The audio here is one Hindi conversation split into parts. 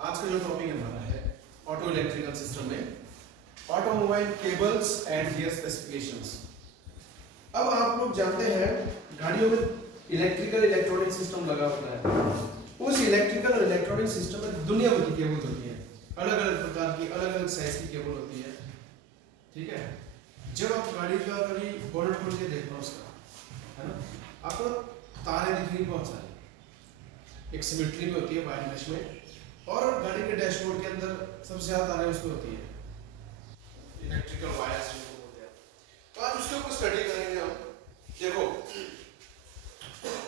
आज का जो टॉपिक हमारा है ऑटो इलेक्ट्रिकल सिस्टम में automobile cables and their specifications. अब आप लोग जानते हैं गाड़ियों में इलेक्ट्रिकल इलेक्ट्रॉनिक सिस्टम लगा होता है। उस इलेक्ट्रिकल और इलेक्ट्रॉनिक सिस्टम में दुनिया भर की केबल्स होती है, अलग अलग प्रकार की अलग अलग साइज की केबल होती है। ठीक है, जब आप गाड़ी का कभी बोनट खोल के देखना उसका, है ना, आपको तारें दिखनी बहुत सारी, एक सिमेट्री में होती है वायर मैश में, और गाड़ी के डैशबोर्ड के अंदर सबसे ज्यादा तारें उसमें होती है, इलेक्ट्रिकल वायर्स जो होते हैं। तो आज उसके ऊपर स्टडी करेंगे हम। देखो,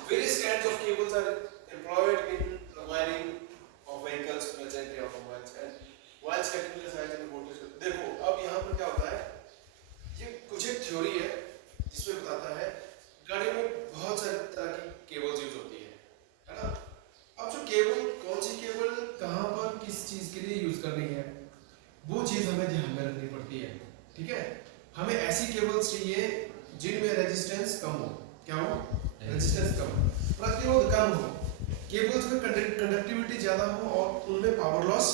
various kinds of cables are employed in the wiring of vehicles present in automobiles and while checking the size and voltage। देखो अब यहाँ पर क्या होता है, ये कुछ एक थ्योरी है जिसमें बताता है गाड़ी में बहुत सारे तरह की केबल्स यूज होती है ना। अब जो केबल, कौन सी केबल कहाँ पर किस चीज के लिए यूज करनी है, वो चीज हमें ध्यान में रखनी पड़ती है। ठीक है, हमें ऐसी केबल्स चाहिए जिनमें रेजिस्टेंस कम हो। क्या हो? रेजिस्टेंस कम हो, प्रतिरोध कम हो, केबल्स में कंडक्टिविटी ज्यादा हो और उनमें पावर लॉस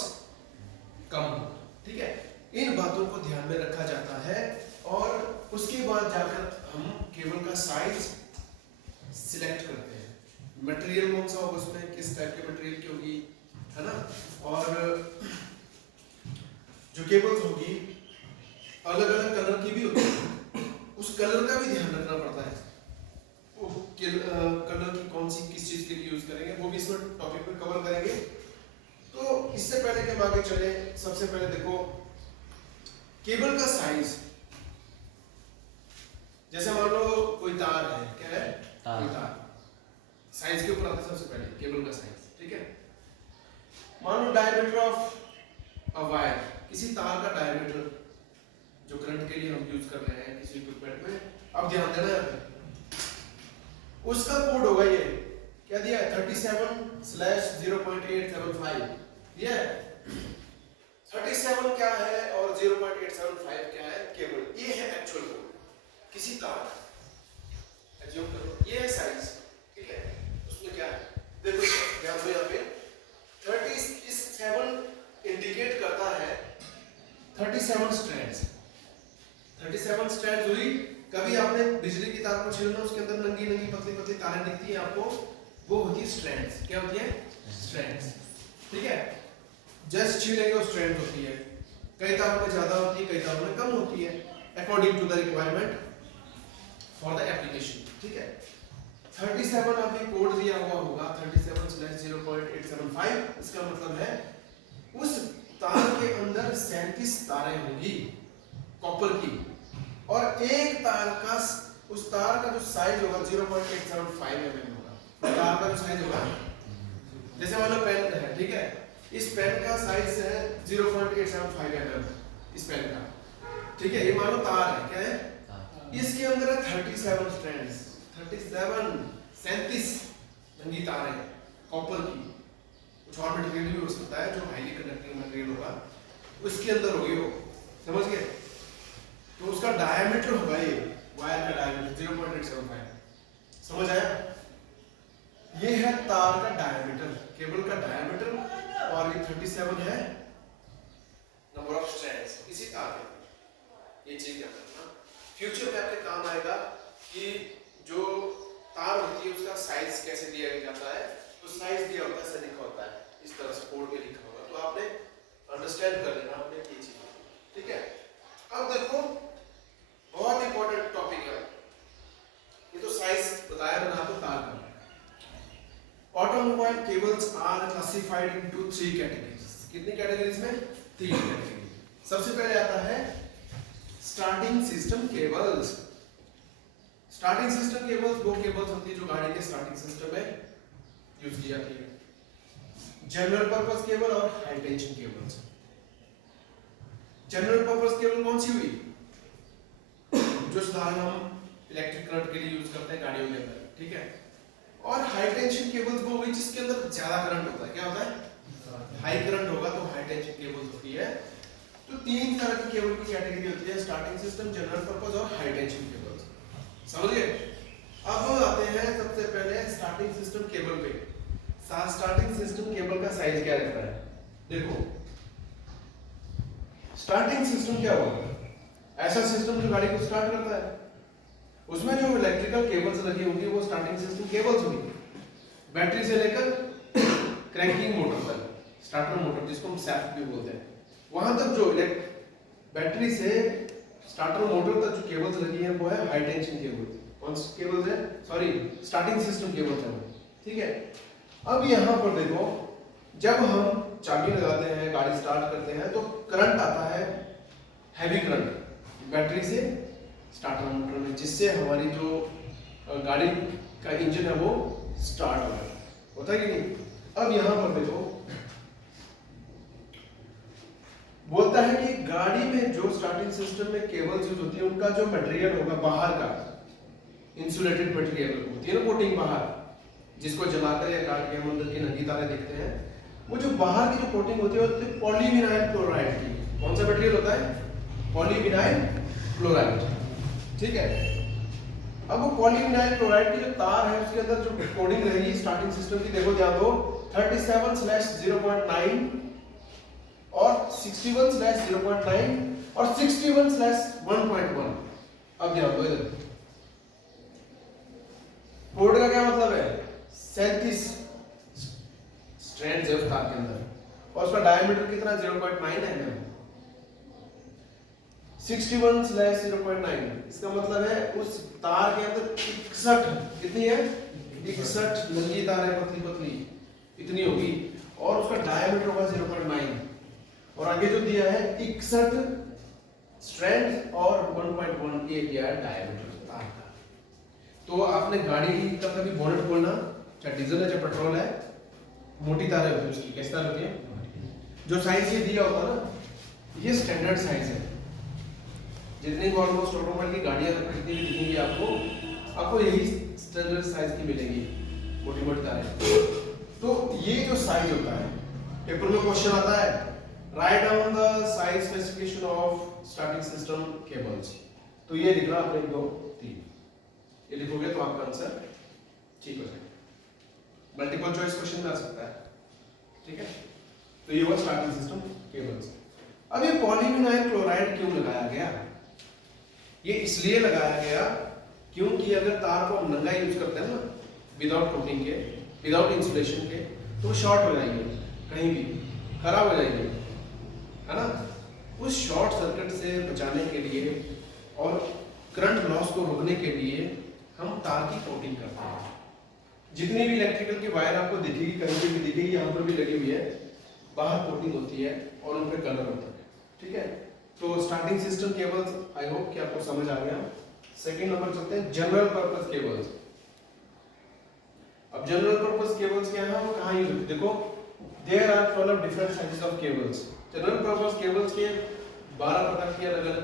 कम हो। ठीक है, इन बातों को ध्यान में रखा जाता है और उसके बाद जाकर हम केबल का साइज सिलेक्ट करते हैं। मटेरियल कौन सा होगा, उसमें किस टाइप के मटेरियल की होगी, है ना, और जो केबल्स होगी अलग अलग कलर की भी होती है, उस कलर का भी ध्यान रखना पड़ता है। वो कलर की कौन सी किस चीज के लिए यूज करेंगे वो भी इसमें टॉपिक में कवर करेंगे। तो इससे पहले कि हम आगे चले, सबसे पहले देखो केबल का साइज। जैसे मान लो कोई तार है, क्या है, कोई तार, साइज के ऊपर आता है सबसे पहले केबल का साइज। ठीक है, मान लो डायमीटर ऑफ अ वायर, किसी तार का डायमीटर जो करंट के लिए हम यूज कर रहे हैं किसी इक्विपमेंट में, अब ध्यान देना है, उसका कोड होगा ये, क्या दिया है, 37/0.875 दिया है। 37 क्या है और 0.875 क्या है, केबल, ये है एक्चुअल कोड किसी तार का। एज्यूम करो ये है साइज। ठीक है, उसमें क्या है, देखो ध्यान दो, यहाँ पे 37 इंडिकेट करता है 37 स्ट्रैंड्स। 37 स्ट्रैंड्स हुई। कभी आपने बिजली की तार को छीलना, उसके अंदर नंगी नंगी पतली पतली तारें दिखती हैं आपको, वो होती है स्ट्रैंड्स। क्या होती है? स्ट्रैंड्स। ठीक है, जस्ट छीलेंगे वो स्ट्रैंड होती है। कई तारों में ज्यादा होती है, कई तारों में कम होती है, according to the requirement for the application. ठीक है, 37 अभी कोड दिया हुआ होगा 37/0.875। इसका मतलब है उस तार के अंदर 37 तारें होंगी कॉपर की, और एक तार का, उस तार का जो साइज होगा 0.875 mm होगा। तार का जो साइज होगा, जैसे मान लो पेन है, ठीक है, इस पेन का साइज है 0.875 mm, इस पेन का। ठीक है, ये मान लो तार है, क्या है, इसके अंदर है 37 स्ट्रैंड्स, 37 नंगी तारें कॉपर की। कुछ और मटेरियल भी हो सकता है जो हाईली कंडक्टिंग मटेरियल होगा, उसके अंदर होगी वो, समझ गए। तो उसका डायमीटर होगा, ये वायर का डायमीटर 0.875। समझ आया? ये है तार का डायमीटर, केबल का डायमीटर, और ये 37 है नंबर ऑफ स्ट्रैंड्स इसी तार के। ये चीज याद रखना, फ्यूचर में आपके काम आएगा कि जो तार होती है उसका साइज कैसे दिया जाता है। तो साइज दिया होता है, ऐसा लिखा होता है, इस तरह से कोड में लिखा होगा, तो आपने अंडरस्टैंड कर लेना आपने ये चीज। ठीक है, अब देखो बहुत इंपॉर्टेंट टॉपिक है ये, तो साइज बताया मैंने आपको तार का। Automobile cables are classified into 3 categories. कितनी कैटेगरीज में? 3 कैटेगरी। सबसे पहले आता है starting system cables. Starting system cables वो केबल्स होती है जो गाड़ी के स्टार्टिंग सिस्टम में यूज की जाती है। जनरल पर्पस केबल और high tension cables. General purpose cable कौन सी हुई, जो साधारण हम इलेक्ट्रिक करंट के लिए यूज करते हैं गाड़ियों के अंदर। ठीक है, और हाई टेंशन केबल्स वो हुई जिसके अंदर ज्यादा करंट होता है। क्या होता है? हाई करंट होगा तो हाई टेंशन केबल्स होती है। तो 3 तरह की केबल की कैटेगरी होती है, स्टार्टिंग सिस्टम, जनरल पर्पस और हाई टेंशन केबल्स। समझ गए? अब हम आते हैं सबसे पहले स्टार्टिंग सिस्टम केबल पे। स्टार्टिंग सिस्टम केबल का साइज क्या रहता है? देखो स्टार्टिंग सिस्टम क्या होगा, ऐसा सिस्टम जो गाड़ी को स्टार्ट करता है, उसमें जो इलेक्ट्रिकल केबल्स लगी होंगी वो स्टार्टिंग सिस्टम केबल्स होंगी, बैटरी से लेकर क्रैंकिंग मोटर तक, स्टार्टर मोटर जिसको हम सैफ्ट भी बोलते हैं, वहां तक जो बैटरी से स्टार्टर मोटर तक जो केबल्स लगी हैं वो है हाई टेंशन केबल। कौन सी केबल्स है, सॉरी स्टार्टिंग सिस्टम केबल्स है, ठीक है। अब यहाँ पर देखो, जब हम चाबी लगाते हैं, गाड़ी स्टार्ट करते हैं, तो करंट आता है, हैवी करंट बैटरी से स्टार्टर मोटर में, जिससे हमारी जो गाड़ी का इंजन है वो स्टार्ट होता है कि नहीं। अब यहाँ पर देखो बोलता है कि गाड़ी में जो स्टार्टिंग सिस्टम में केबल्स यूज होती है उनका जो मटेरियल होगा बाहर का, इंसुलेटेड मटेरियल होती है ना, कोटिंग बाहर, जिसको जलाकर या काट के हम अंदर की नंगी तारें देखते हैं, वो जो बाहर की जो कोटिंग होती है वो होती है पॉलीविनाइल क्लोराइड की। कौन सा मटेरियल होता है, पॉलीविनाइल क्लोराइड, ठीक है। अब वो पॉलीविनाइल क्लोराइड की जो तार है उसके अंदर जो कोटिंग रहेगी स्टार्टिंग सिस्टम की, देखो ध्यान दो, 37/0.9 और 61/0.9 और 61/1.1। अब ध्यान दो इधर, कोड का क्या मतलब है, 37 स्ट्रैंड्स है उस तार के अंदर, और उसका डायमीटर कितना 0.9 है, 61/0.9, इसका मतलब है उस तार के अंदर 61, कितनी है, 61 नंगी तार है, पतली पतली इतनी होगी, और उसका डायमीटर होगा 0.9, और आगे जो दिया है 61 स्ट्रैंड्स और 1.1 ये दिया है डायमीटर तार का। तो आपने गाड़ी का कभी बोनट खोलना, चाहे डीजल है चाहे पेट्रोल है, मोटी तारें होती है उसकी, कैसी तार होती है, जो साइज ये दिया होता है ना, ये स्टैंडर्ड साइज है, जितनी भी ऑलमोस्ट ऑटोमोबाइल की गाड़ियां जितनी भी दिखेंगी आपको यही स्टैंडर्ड साइज की मिलेंगी, मोटी मोटी तारें। तो ये जो साइज होता है, पेपर में क्वेश्चन आता है, write down the size specification of starting system cables, तो ये लिखना आपने 1 2 3, ये लिखोगे तो आपका आंसर ठीक हो जाएगा, मल्टीपल चॉइस क्वेश्चन में आ सकता है, ठीक है। तो ये हुआ स्टार्टिंग सिस्टम केबल्स। अब ये पॉलीविनाइल क्लोराइड क्यों लगाया गया, ये इसलिए लगाया गया क्योंकि अगर तार को हम नंगा यूज करते हैं ना, विदाउट कोटिंग के, विदाउट इंसुलेशन के, तो शॉर्ट हो जाएंगे, कहीं भी खराब हो जाएंगे, है ना। उस शॉर्ट सर्किट से बचाने के लिए और करंट लॉस को रोकने के लिए हम तार की कोटिंग करते हैं। जितनी भी इलेक्ट्रिकल की वायर आपको दिखेगी, कहीं पे भी दिखेगी, यहाँ पर भी लगी हुई है, बाहर कोटिंग होती है और उन पे कलर होता है, ठीक है। तो starting system cables I hope कि आपको समझ आ गया। सेकंड नंबर चलते हैं, जनरल पर्पस केबल्स। अब जनरल पर्पस केबल्स क्या है, वो कहाँ यूज होते हैं, देखो there are 12 different sizes of cables. General purpose cables के 12 प्रकार के अलग अलग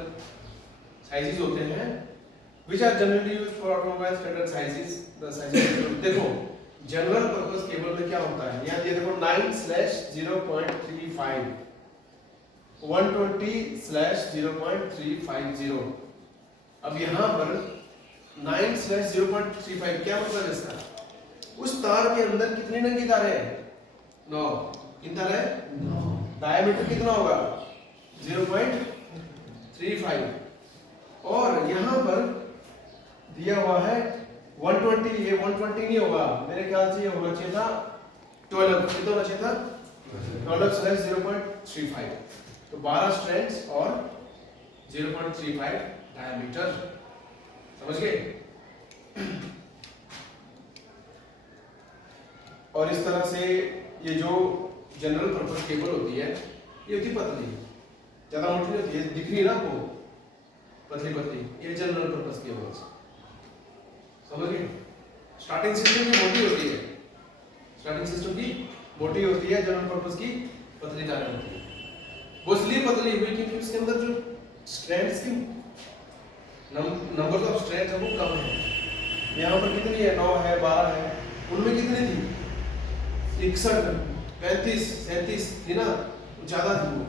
साइजेस होते हैं, which are generally used for automobile standard sizes, the sizes। देखो जनरल पर्पस केबल में क्या होता है, यहाँ ये देखो 9/0.35, 120/0.350। अब यहाँ पर 9/0.35 क्या मतलब इसका, उस तार के अंदर कितनी नंगी तारें हैं, 9, कितनी तारें हैं, 9, डायमीटर कितना होगा 0.35, और यहाँ पर दिया हुआ है 120, ये 120 नहीं होगा, मेरे ख्याल से ये होना चाहिए था 12, कितना होना चाहिए था 12/0.35, तो 12 स्ट्रैंड्स और 0.35 डायमीटर, समझ गए। और इस तरह से ये जो जनरल पर्पस केबल होती है, ये होती पतली, ज्यादा मोटी नहीं होती है, दिख रही है ना आपको, पतली पतली, ये जनरल पर्पस केबल्स, समझ गए। स्टार्टिंग सिस्टम की मोटी होती है, स्टार्टिंग सिस्टम की मोटी होती है, जनरल पर्पस की पतली तारें होती है। वो इसलिए पतली हुई क्योंकि उसके अंदर जो स्ट्रैंड्स की नंबर ऑफ स्ट्रैंड है वो कम है। यहाँ पर कितनी है, 9 है, 12 है, उनमें कितनी थी 61, 35, 37 थी ना, ज्यादा थी वो।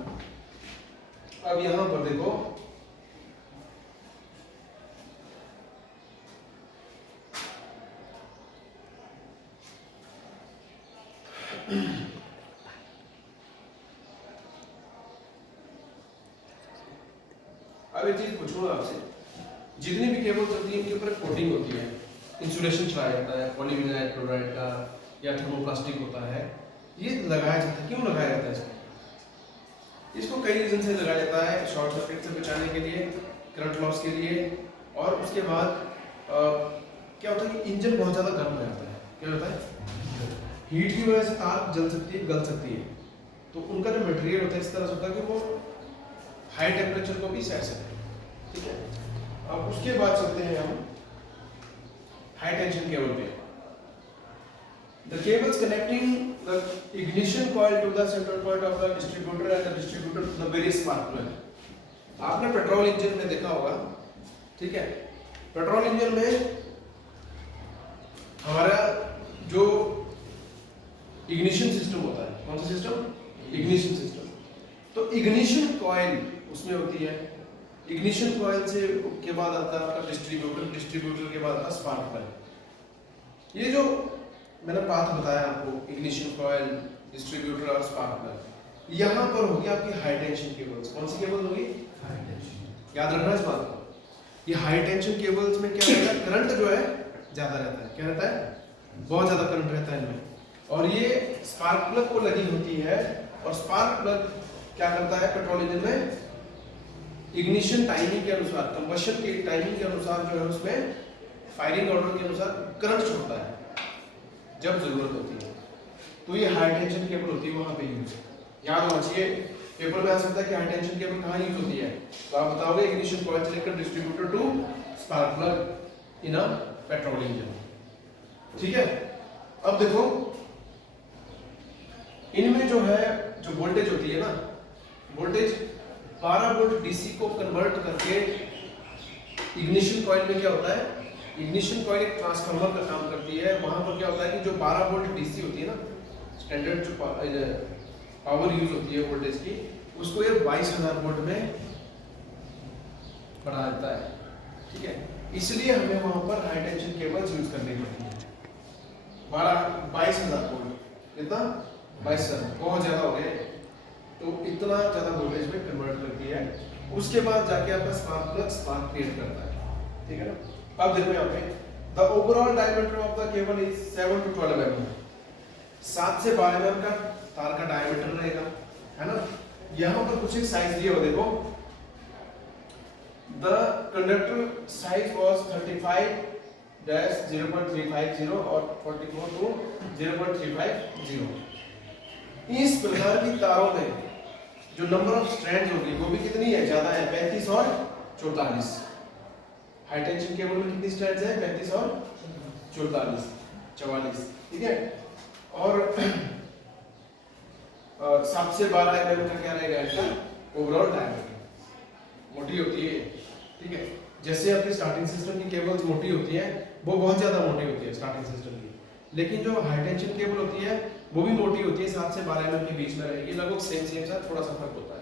अब यहाँ पर देखो अब एक चीज पूछूंगा आपसे, जितनी भी केबल्स होती है इनके ऊपर कोटिंग होती है, इंसुलेशन चढ़ाया जाता है पॉलीविनाइल क्लोराइड का या थर्मोप्लास्टिक होता है, ये लगाया जाता है। क्यों लगाया जाता है इसको? इसको कई रीजन से लगाया जाता है, शॉर्ट सर्किट से बचाने के लिए, करंट लॉस के लिए, और उसके बाद क्या होता है कि इंजन बहुत ज़्यादा गर्म हो जाता है। क्या होता है, हीट की वजह से तार जल सकती है, गल सकती है, तो उनका जो मटेरियल होता है इस तरह से होता है कि वो हाई टेम्परेचर को भी सह सके। ठीक है, अब उसके बाद चलते हैं हम हाई टेंशन केबल पे। The cables connecting the ignition coil to the central point of the distributor and the distributor to the various spark plug. आपने पेट्रोल इंजन में देखा होगा, ठीक है, पेट्रोल इंजन में हमारा जो इग्निशन सिस्टम होता है, कौन सा सिस्टम? Ignition system. तो इग्निशन कॉइल उसमें होती है, इग्निशन कॉइल से के बाद आता है आपका डिस्ट्रीब्यूटर, डिस्ट्रीब्यूटर के बाद आता है स्पार्क प्लग। ये जो मैंने पाथ बताया आपको, इग्निशन कॉइल, डिस्ट्रीब्यूटर और स्पार्क प्लग, यहाँ पर होगी आपकी हाई टेंशन केबल्स। कौन सी केबल होगी? High tension. याद रखना इस बात को। ये हाई टेंशन केबल्स में क्या होता है, करंट जो है ज्यादा रहता है। क्या रहता है? बहुत ज्यादा करंट रहता है इनमें। और ये स्पार्क प्लग को लगी होती है, और स्पार्क प्लग क्या करता है पेट्रोल इंजन में, इग्निशन टाइमिंग के अनुसार, कंबशन के टाइमिंग के अनुसार जो है उसमें फायरिंग ऑर्डर के अनुसार करंट छोड़ता है जब जरूरत होती है। तो ये हाई टेंशन केबल होती है वहां पे यूज। याद होना चाहिए, पेपर में आ सकता है कि हाई टेंशन केबल कहाँ यूज होती है, तो आप बताओगे इग्निशन कॉइल से लेकर distributor to spark plug in a petrol engine. ठीक है, अब देखो इनमें जो है जो वोल्टेज होती है ना, वोल्टेज 12 वोल्ट डीसी को कन्वर्ट करके इग्निशन कॉइल में क्या होता है, इग्निशन कॉइल एक ट्रांसफार्मर का काम करती है। वहां पर क्या होता है कि जो 12 वोल्ट डीसी होती है ना, स्टैंडर्ड जो पावर यूज होती है वोल्टेज की, उसको ये 22,000 वोल्ट में बढ़ा देता है। ठीक है, इसलिए हमें वहां पर हाई टेंशन केबल्स यूज करनी पड़ती है। 22,000 वोल्ट, इतना 22,000 बहुत ज्यादा हो गए, तो इतना ज्यादा वोल्टेज में कन्वर्ट करती है। उसके बाद जाके आपका स्पार्क प्लग स्पार्क क्रिएट करता है। ठीक है ना, अब देखो यहाँ पे the overall diameter of the cable is 7 to 12 mm। 7 से 12 mm का तार का डायमीटर रहेगा, है ना। यहाँ पर कुछ एक साइज दिया हो, देखो द कंडक्टर साइज वाज 35-0.350 और 44 to 0.350। इस प्रकार की तारों में जो नंबर ऑफ स्ट्रैंड्स होगी वो भी कितनी है, ज्यादा है, 35 और 44। हाई टेंशन केबल में कितनी स्ट्रैंड्स है, 35 और 44। ठीक है, और 7 से 12 mm का क्या रहेगा इसका ओवरऑल डायमीटर, मोटी होती है। ठीक है, जैसे आपकी स्टार्टिंग सिस्टम की केबल्स मोटी होती है, वो बहुत ज्यादा मोटी होती है स्टार्टिंग सिस्टम की, लेकिन जो हाई टेंशन केबल होती है वो भी मोटी होती है, 7 से 12 mm के बीच में रहेगी, लगभग सेम सा, थोड़ा सा फर्क होता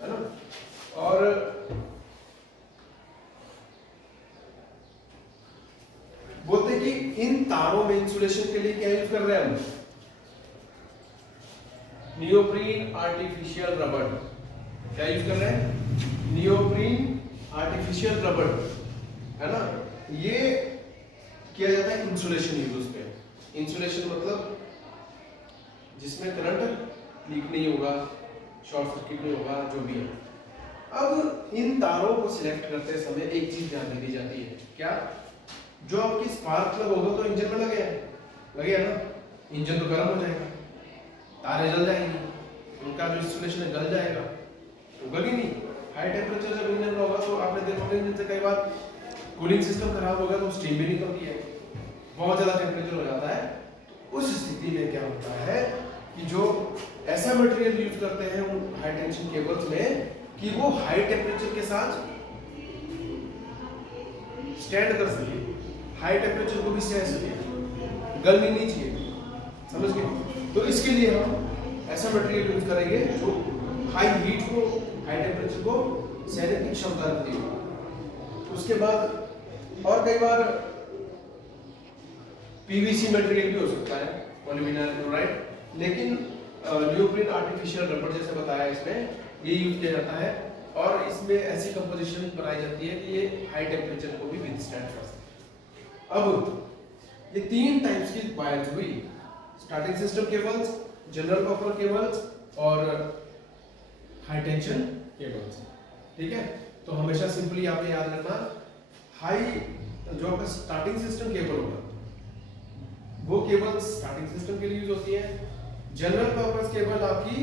है ना। और बोलते कि इन तारों में इंसुलेशन के लिए क्या यूज कर रहे हैं हम, नियोप्रीन आर्टिफिशियल रबर। क्या यूज कर रहे हैं, नियोप्रीन आर्टिफिशियल रबर, है ना। ये किया जाता है इंसुलेशन यूज पे। इंसुलेशन मतलब जिसमें करंट लीक नहीं होगा, शॉर्ट सर्किट नहीं होगा, जो भी है। अब इन तारों को सिलेक्ट करते समय एक चीज ध्यान दी जाती है, क्या, जो आपकी स्पार्क प्लग होगा तो इंजन में लगे ना, इंजन तो गर्म हो जाएगा, तारें जल जाएंगी, उनका जो इंसुलेशन है गल जाएगा, होगा कि नहीं। हाई टेम्परेचर जब इंजन में होगा तो आपने देखा इंजन से कई बार कूलिंग सिस्टम खराब हो गया तो स्टीम भी निकलती है, बहुत ज्यादा टेम्परेचर हो जाता है। तो उस स्थिति में क्या होता है कि जो ऐसा मटेरियल यूज करते हैं उन हाई टेंशन केबल्स में कि वो हाई टेम्परेचर के साथ स्टैंड कर सके, हाई टेम्परेचर को भी सह सके, गलनी नहीं चाहिए, समझ गए। तो इसके लिए हम ऐसा मटेरियल यूज करेंगे जो हाई हीट को, हाई टेम्परेचर को सहने की क्षमता रखती है। उसके बाद और कई बार पीवीसी मटेरियल भी हो सकता है, पॉलीविनाइल क्लोराइड, लेकिन नियोप्रीन आर्टिफिशियल रबर जैसे बताया इसमें ये यूज किया जाता है और इसमें ऐसी कंपोजिशन बनाई जाती है कि ये हाई टेम्परेचर को भी विथस्टैंड कर सकते हैं। अब ये तीन टाइप्स की वायर्स हुई, starting system cables, general copper cables और हाई टेंशन केबल्स। ठीक है, तो हमेशा सिंपली आपने याद रखना, हाई जो आपका स्टार्टिंग सिस्टम केबल होगा वो केबल स्टार्टिंग सिस्टम के लिए यूज होती है। जनरल पर्पस केबल आपकी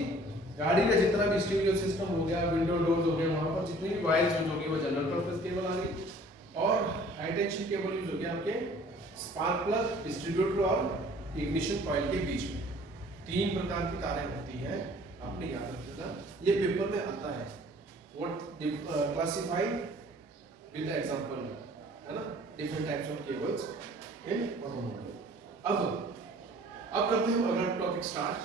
गाड़ी का जितना भी स्टीरियो सिस्टम हो गया, विंडो डोर्स हो गए, वहां पर जितनी भी वायर्स यूज होगी वो जनरल पर्पस केबल आ गई। और हाई टेंशन केबल यूज हो गया आपके स्पार्क प्लग, डिस्ट्रीब्यूटर और इग्निशन कॉइल के बीच में। तीन प्रकार की तारें होती हैं, आपने याद रखना, ये पेपर में आता है। What classified with the example, है ना, different types of cables in automobile. अब करते हैं अगला टॉपिक स्टार्ट।